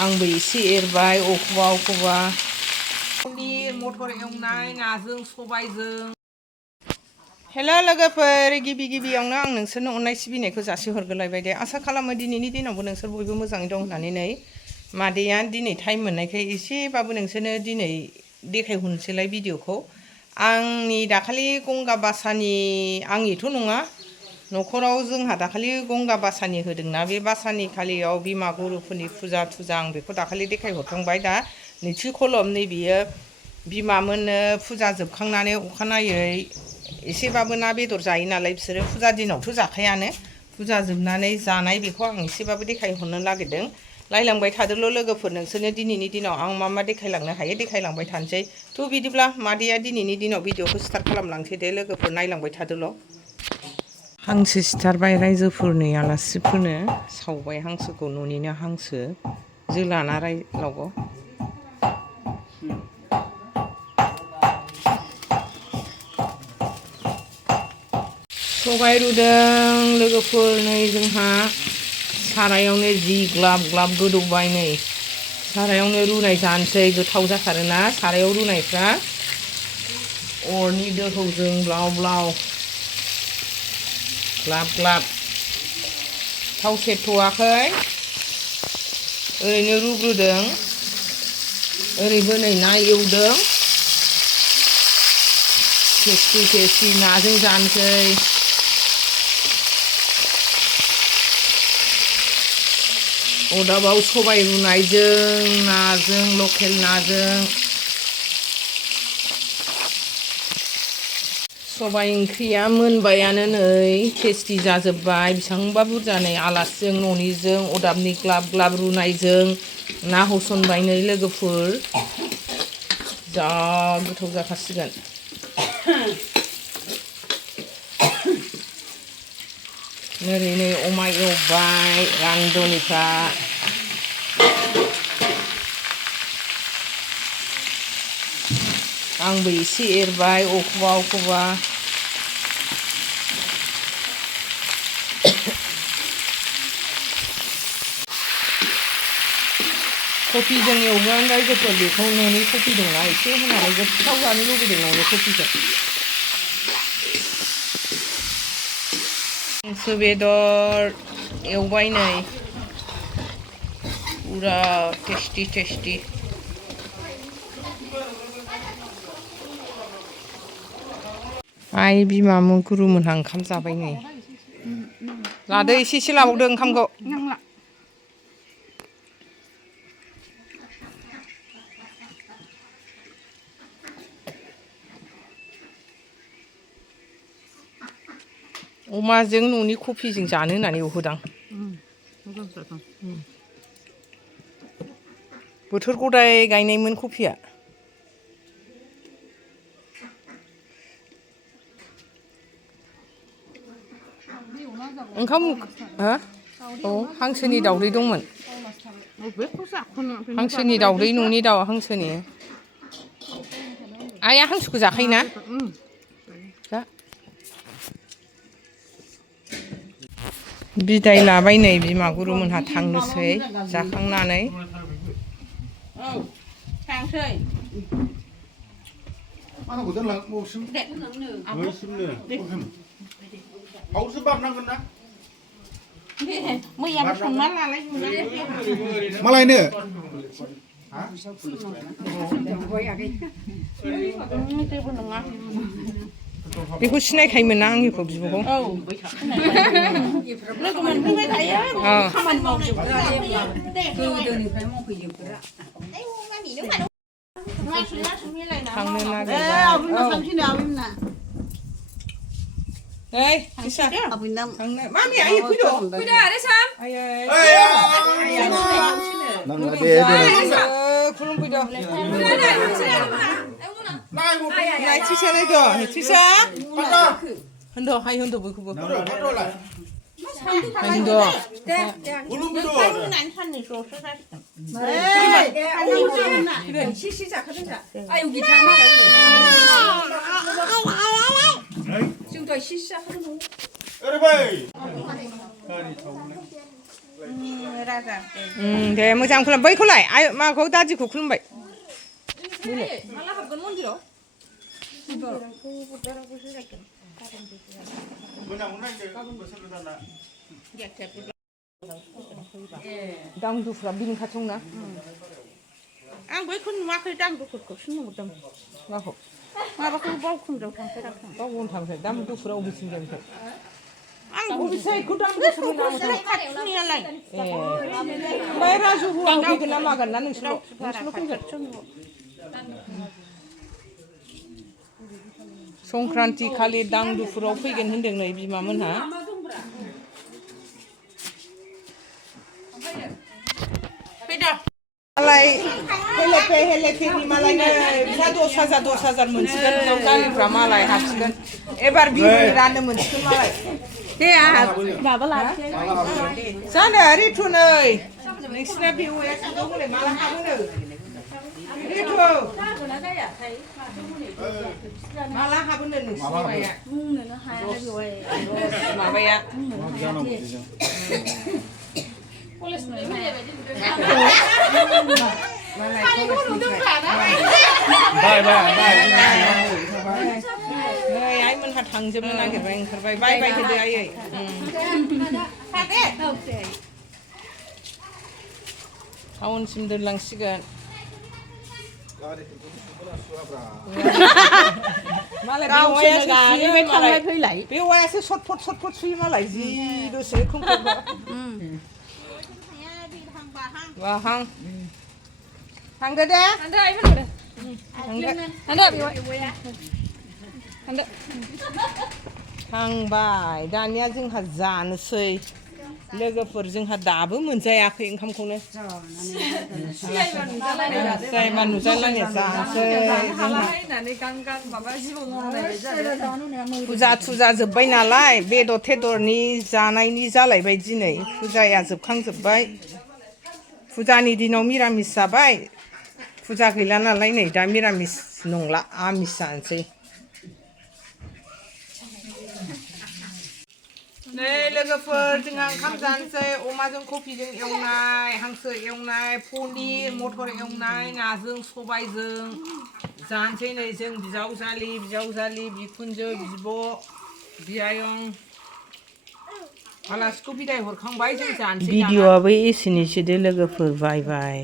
आंबो एसे एरबाय अखौबा पनिर मटर एवनाय नाजों सबायजों हेल' लोगोफोर गिबियावनो आं नोंसोरनो अननाय सिबिनायखौ जासिहरग्रोलायबाय दे आसा खालामो दिनैनि दिनावबो नोंसोर बयबो मोजाङै दं होननानै नै मादैया दिनै टाइम मोननायखाय एसेबाबो नोंसोरनो दिनै देखायहरनोसैलाय भिडिअखौ आंनि दाखालि गंगा बासानि आंनिथ' नङा न'खराव जोंहा दाखालि गंगा बासानि होदोंना बे बासानि खालियाव बिमा गुरुफोरनि फुजा आं बेखौ दाखालि देखायहरखांबाय दा नैथि खलम नैबेयो बिमामोननो फुजा जोबखांनानै अखानायै एसेबाबो ना बेदर जायो नालाय बिसोरो फुजा दिनावथ' जाखायानो फुजा जोबनानै जानाय बेखौ आं एसेबाबो देखायहरनो नागिरदों लायलांबाय थादोल' लोगोफोर नोंसोरनो दिनैनि दिनाव आं मा देखायलांनो हायो देखायलांबाय थानोसै थ' बिदिब्ला मादैया दिनैनि दिनाव भिडिअखौ स्टार्ट खालामलांसै दे लोगोफोर नायलांबाय थादोल' हांसो सिथारबाय रायजोफोरनि आलासिफोरनो सावबाय हांसोखौ न'निनो हांसो जोलाना रायलावगौ सबाय रुदों लोगोफोर नै जोंहा सारायावनो जि ग्लाब ग्लाब गोदौबाय नै सारायावनो रुनाय जानोसै गोथाव जाथारोना सारायाव रुनायफ्रा अरनि दोहौजों ब्लाव ब्लाव ग्लाब ग्लाब थाव सेरथ'वाखै ओरैनो रुग्रोदों ओरैबो नै ना एवदों टेस्टि नाजों जानोसै अरदाबाव सबाय रुनायजों नाजों लकेल नाजों सबाय ओंख्रिया मोनबायानो नै टेस्टि जाजोब्बाय बेसेबांबा बुरजा नै आलासिजों न'निजों अरदाबनि ग्लाब ग्लाब रुनायजों ना होसनबाय नै लोगोफोर जा गोथाव जाखासिगोन ओरै नै अमा एवबाय रांदनिफ्रा आंबो एसे एरबाय अखौबा कफिजों एवगोन रायजोफोर बेखौ न'नि कफि दंना एसे होनानै गोथाव जानो लुबैदों न'नि कफिजों हांसो बेदर एवबाय नै पुरा टेस्टि आइ बिमा गुरुमोनहा ओंखाम जाबाय नै लादो एसे लाबावदो ओंखामखौ अमाजों न'नि कफिजों जानो होननानै एवहोदां बोथोर गदाय गायनायमोन कफिया ओंखाम औ हांसोनि दावदै दंमोन हांसोनि दावदै न'नि हांसोनि आइया हांसोखौ जाखायोना जा बिदाय लाबाय नै बिमा गुरुमोनहा थांनोसै जाखांनानै मालायनो बेखौ सिनायखायोमोन ना आंनिखौ बिब'खौ लोगो मोनफैबाय थायो खामानि मावजोबग्रा थांनो नागिरबाय Hey, bisa. Mami, ayo kudo. Kudo, ada Sam? Ayo. Nang ada. Kulung kudo. Kudo ada, sini ada mana? Naik sisa lagi. Sisa. Hendo, hai hendo buku. Hendo. Kulung kudo. 아유 여기 장마가 오네. 지금 더 시시하거든. दे मोजां खुलुम बैखौलाय आय माखौ दादिखौ खुलुमबाय माला हाबगोन मन्दिराव दांदुफ्रा बिनि खाथियाव ना आं बैखौ नुवाखै दांदुफोरखौसो नुदों माखौ माबाखौ बावखुंग्रियाव थांफेराखै बावनो थांसै दांदुफ्रा अबेथिं जानिफ्राय आं अबेसाइखौ दांदुफोर खाथिनियालाय ए ओमफ्राय राजु हौवा फैगोन ना मागोन ना नोंसोरल' फैगोन संक्रान्ति खालि दांदुफुराव फैगोन होनदों नै बिमामोनहा मालाय हेलेफेनि मालायनो बिसा 10,000 मोनसिगोन गामिफ्रा मालाय हाबसिगोन एबार बिहुनि राननो मोनसिगोन मालाय दे आंहा माबा लानोसै जानो रिथु नै नोंसिना बिहौया सानदों हले माला हाबोनो रिथु माला हाबोनो नोंसिनि माबाया बुंनोनो हाया बेवहाय माबाया नै आइमोनहा थांजोबनो नागिरबाय ओंखारबाय बाय बाय होदो आयै टाउनसिम दोनलांसिगोन मालाय बेवायासो सटफट सुयो मालाय जि दसे वाहां थांदो दे थांबाय दानिया जोंहा जानोसै लोगोफोर जोंहा दाबो मोनजायाखै ओंखामखौनो जायमा नुजालायनाय जानोसै फुजा थुजा जोब्बाय नालाय बेदर थेदरनि जानायनि जालायबाय दिनै फुजाया जोबखांजोब्बाय फुजानि दिनाव मिरामिस जाबाय फुजा गैला नालाय नै दा मिरामिस नंला आमिस जानोसै नै लोगोफोर जोंहा ओंखाम जानोसै अमाजों कफिजों एवनाय हांसो एवनाय पनिर मटर एवनाय नाजों सबायजों जानोसै नै जों बिजावजालि बिखुनजो बिब' बियायं आलासिखौ बिदाय हरखांबाय जों जानोसै भिडिअ'आबो एसेनोसै दे लोगोफोर बाय बाय